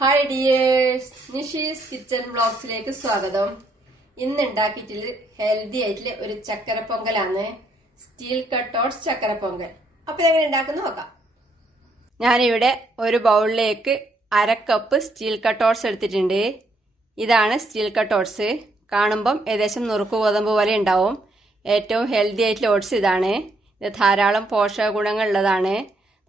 Hi dears, Nishi's kitchen ബ്ലോഗ്സിലേക്ക് സ്വാഗതം. ഇന്ന് ഉണ്ടാക്കിയിട്ടുള്ള ഹെൽത്തി ആയിട്ടുള്ള ഒരു ചക്കര പൊങ്കലാണ്. സ്റ്റീൽ കട്ടോട്ട്സ് ചക്കര പൊങ്കൽ. അപ്പൊ ഇതെങ്ങനെ ഉണ്ടാക്കുന്ന നോക്കാം. ഞാനിവിടെ ഒരു ബൗളിലേക്ക് 1/2 കപ്പ് സ്റ്റീൽ കട്ടോട്ട്സ് എടുത്തിട്ടുണ്ട്. ഇതാണ് സ്റ്റീൽ കട്ടോട്ട്സ്. കാണുമ്പം ഏകദേശം നുറുക്ക് ഗോതമ്പ് പോലെ ഉണ്ടാവും. ഏറ്റവും ഹെൽത്തി ആയിട്ടുള്ള ഓട്സ് ഇതാണ്. ഇത് ധാരാളം പോഷക ഗുണങ്ങൾ ഉള്ളതാണ്.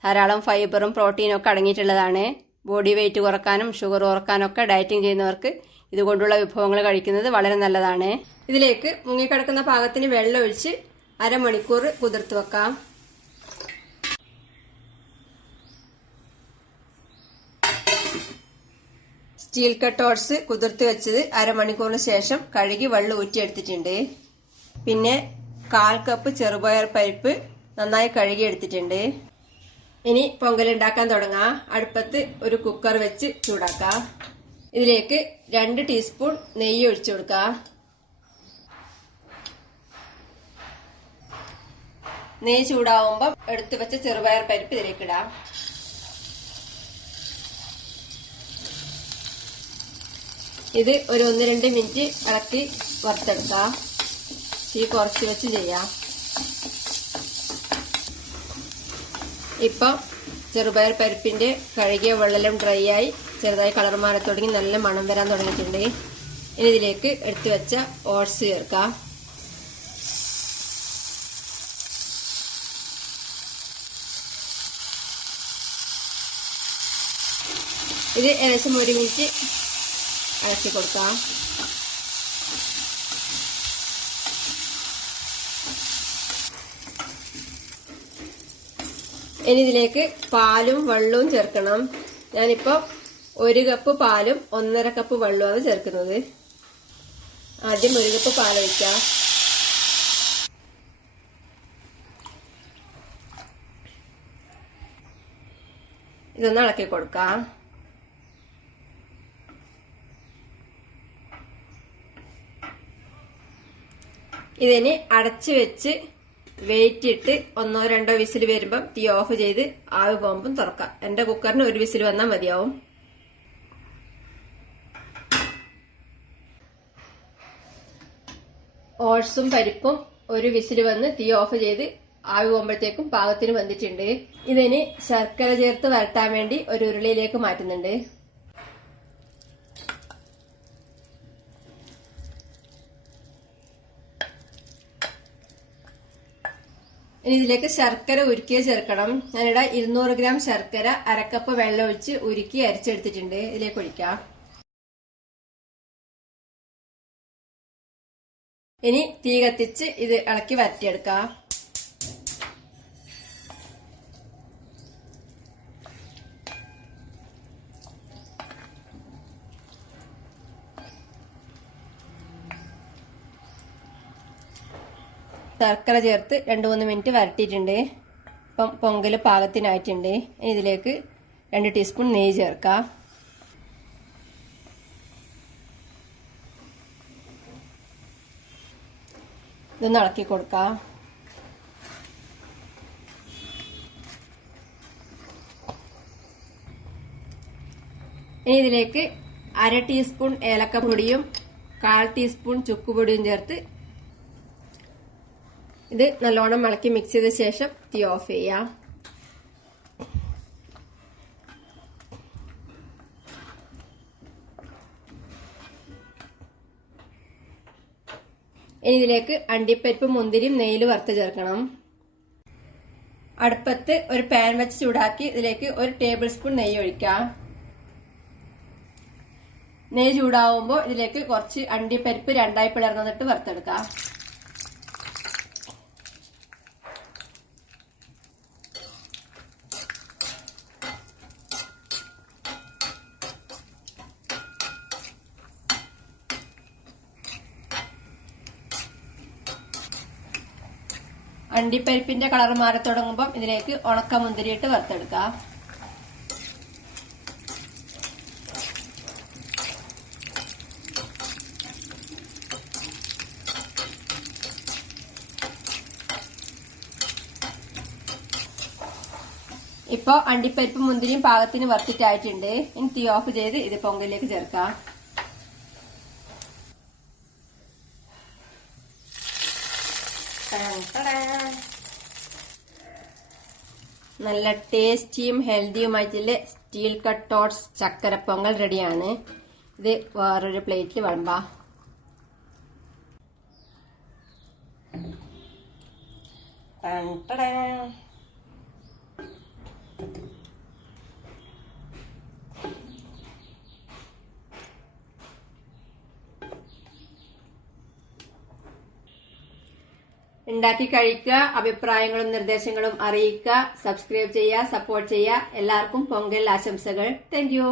ധാരാളം ഫൈബറും പ്രോട്ടീനും ഒക്കെ അടങ്ങിയിട്ടുള്ളതാണ്. ബോഡി വെയിറ്റ് കുറക്കാനും ഷുഗർ കുറക്കാനൊക്കെ ഡയറ്റിംഗ് ചെയ്യുന്നവർക്ക് ഇതുകൊണ്ടുള്ള വിഭവങ്ങൾ കഴിക്കുന്നത് വളരെ നല്ലതാണ്. ഇതിലേക്ക് മുങ്ങിക്കിടക്കുന്ന പാകത്തിന് വെള്ളം ഒഴിച്ച് അരമണിക്കൂർ കുതിർത്ത് വെക്കാം. സ്റ്റീൽ കട്ടോട്ട്സ് കുതിർത്ത് വെച്ചത് അരമണിക്കൂറിന് ശേഷം കഴുകി വെള്ളം ഊറ്റിയെടുത്തിട്ടുണ്ട്. പിന്നെ 1/4 കപ്പ് ചെറുപയർ പരിപ്പ് നന്നായി കഴുകി എടുത്തിട്ടുണ്ട്. ഇനി പൊങ്കൽ ഉണ്ടാക്കാൻ തുടങ്ങാം. അടുപ്പത്ത് ഒരു കുക്കർ വെച്ച് ചൂടാക്കാം. ഇതിലേക്ക് 2 ടീസ്പൂൺ നെയ്യ് ഒഴിച്ചു കൊടുക്കാം. നെയ്യ് ചൂടാവുമ്പം എടുത്തു വെച്ച ചെറുപയർ പരിപ്പ് ഇതിലേക്ക് ഇടാം. ഇത് ഒരു 1-2 മിനിറ്റ് ഇളക്കി വറുത്തെടുക്കാം. തീ കുറച്ച് വെച്ച് ചെയ്യാം. ഇപ്പം ചെറുപയർ പരിപ്പിന്റെ കഴുകിയ വെള്ളം ഡ്രൈ ആയി ചെറുതായി കളർ മാറി തുടങ്ങി നല്ല മണം വരാൻ തുടങ്ങിയിട്ടുണ്ട്. ഇനി ഇതിലേക്ക് എടുത്തു വെച്ച ഓട്സ് ചേർക്കാം. ഇത് ഏകദേശം 1 മിനിറ്റ് ഇളക്കി കൊടുക്കാം. ഇനി ഇതിലേക്ക് പാലും വെള്ളവും ചേർക്കണം. ഞാനിപ്പോ 1 കപ്പ് പാലും 1.5 കപ്പ് വെള്ളവുമാണ് ചേർക്കുന്നത്. ആദ്യം 1 കപ്പ് പാൽ ഒഴിക്കാം. ഇതൊന്ന് ഇളക്കി കൊടുക്കാം. ഇതിന് അടച്ചു വെച്ച് വെയിറ്റ് ഇട്ട് 1-2 വിസിൽ വരുമ്പം തീ ഓഫ് ചെയ്ത് ആവി പോകുമ്പം തുറക്കാം. എന്റെ കുക്കറിന് 1 വിസിൽ വന്നാൽ മതിയാവും. ഓട്സും പരിപ്പും 1 വിസിൽ വന്ന് തീ ഓഫ് ചെയ്ത് ആവി പോകുമ്പോഴത്തേക്കും പാകത്തിന് വന്നിട്ടുണ്ട്. ഇതിന് ശർക്കര ചേർത്ത് വരട്ടാൻ വേണ്ടി ഒരു ഉരുളിയിലേക്ക് മാറ്റുന്നുണ്ട്. ഇനി ഇതിലേക്ക് ശർക്കര ഉരുക്കിയ ചേർക്കണം. ഞാനിവിടെ 200 ഗ്രാം ശർക്കര 1/2 കപ്പ് വെള്ളം ഒഴിച്ച് ഉരുക്കി അരിച്ചെടുത്തിട്ടുണ്ട്. ഇതിലേക്ക് ഒഴിക്കാം. ഇനി തീ കത്തിച്ച് ഇത് ഇളക്കി വരട്ടിയെടുക്കാം. ശർക്കര ചേർത്ത് 2-3 മിനിറ്റ് വരട്ടിയിട്ടുണ്ട്. ഇപ്പം പൊങ്കൽ പാകത്തിനായിട്ടുണ്ട്. ഇനി ഇതിലേക്ക് 2 ടീസ്പൂൺ നെയ്യ് ചേർക്കാം. ഇതൊന്ന് ഇളക്കി കൊടുക്കാം. ഇനി ഇതിലേക്ക് 1/2 ടീസ്പൂൺ ഏലക്കപ്പൊടിയും 1/4 ടീസ്പൂൺ ചുക്കുപൊടിയും ചേർത്ത് ഇത് നല്ലോണം ഇളക്കി മിക്സ് ചെയ്ത ശേഷം തീ ഓഫ് ചെയ്യാം. ഇനി ഇതിലേക്ക് അണ്ടിപ്പരിപ്പ് മുന്തിരിയും നെയ്യിൽ വറുത്ത് ചേർക്കണം. അടുപ്പത്ത് ഒരു പാൻ വെച്ച് ചൂടാക്കി ഇതിലേക്ക് 1 ടേബിൾ സ്പൂൺ നെയ്യ് ഒഴിക്കാം. നെയ്യ് ചൂടാവുമ്പോൾ ഇതിലേക്ക് കുറച്ച് അണ്ടിപ്പരിപ്പ് 2ആയി പിളർന്നിട്ട് വറുത്തെടുക്കാം. അണ്ടിപ്പരിപ്പിന്റെ കളർ മാറി തുടങ്ങുമ്പോൾ ഇതിലേക്ക് ഉണക്ക മുന്തിരിയിട്ട് വറുത്തെടുക്കാം. ഇപ്പൊ അണ്ടിപ്പരിപ്പ് മുന്തിരിയും പാകത്തിന് വറുത്തിട്ടായിട്ടുണ്ട്. ഇനി തീ ഓഫ് ചെയ്ത് ഇത് പൊങ്കലിലേക്ക് ചേർക്കാം. നല്ല ടേസ്റ്റിയും ഹെൽത്തിയുമായിട്ടുള്ള സ്റ്റീൽ കട്ട് ഓട്സ് ചക്കര പൊങ്കൽ റെഡിയാണ്. ഇത് വേറൊരു പ്ലേറ്റിൽ വിളമ്പാം. ഉണ്ടാക്കി കഴിക്കുക. അഭിപ്രായങ്ങളും നിർദ്ദേശങ്ങളും അറിയിക്കുക. സബ്സ്ക്രൈബ് ചെയ്യുക, സപ്പോർട്ട് ചെയ്യുക. എല്ലാവർക്കും പൊങ്കൽ ആശംസകൾ. Thank you.